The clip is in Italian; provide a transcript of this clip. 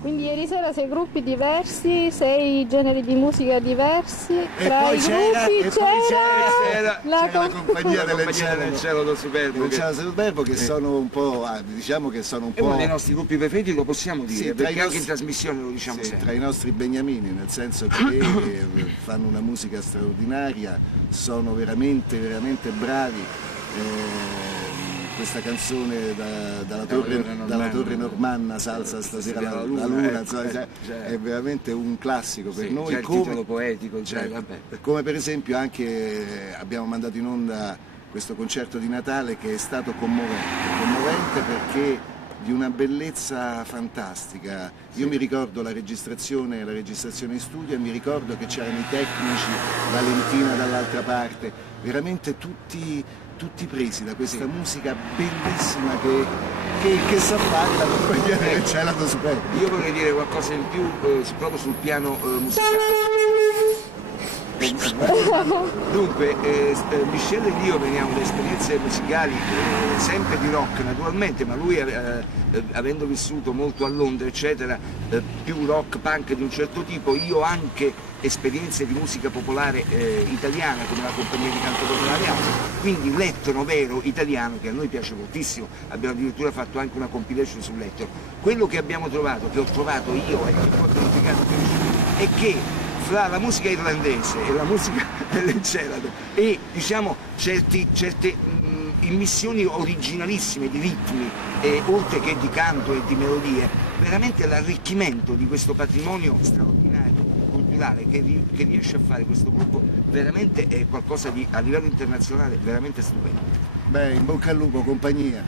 Quindi ieri sera 6 gruppi diversi, 6 generi di musica diversi. E Tra poi i c'era gruppi c'era la la compagnia del cielo del Superbo, che sono un po', diciamo che sono un è po'... uno dei nostri gruppi preferiti, lo possiamo dire, Sì, tra perché i anche nostri- in trasmissione lo diciamo Sì, sempre. tra i nostri beniamini, nel senso che fanno una musica straordinaria, sono veramente, veramente bravi. Questa canzone dalla torre normanna, Salsa stasera la luna, insomma, è veramente un classico per Sì, noi. c'è il titolo poetico, Certo, come per esempio anche abbiamo mandato in onda questo concerto di Natale che è stato commovente perché di una bellezza fantastica. Io mi ricordo la registrazione in studio e mi ricordo che c'erano i tecnici, Valentina dall'altra parte, veramente tutti presi da questa musica bellissima che sa fare la compagnia del Celado Superbo. Io vorrei dire qualcosa in più proprio sul piano musicale. Dunque, Michele ed io veniamo da esperienze musicali sempre di rock naturalmente, ma lui avendo vissuto molto a Londra eccetera, più rock punk di un certo tipo, io anche esperienze di musica popolare italiana come la compagnia di canto popolare Aurea, quindi l'ettno vero italiano che a noi piace moltissimo, abbiamo addirittura fatto anche una compilation sull'ettno. Quello che abbiamo trovato, che ho trovato io e che poi ho verificato è che fra la musica irlandese e la musica dell'Encelado e diciamo certe immissioni originalissime di ritmi, oltre che di canto e di melodie, veramente l'arricchimento di questo patrimonio straordinario culturale che riesce a fare questo gruppo veramente è qualcosa di a livello internazionale veramente stupendo. Beh, in bocca al lupo, compagnia.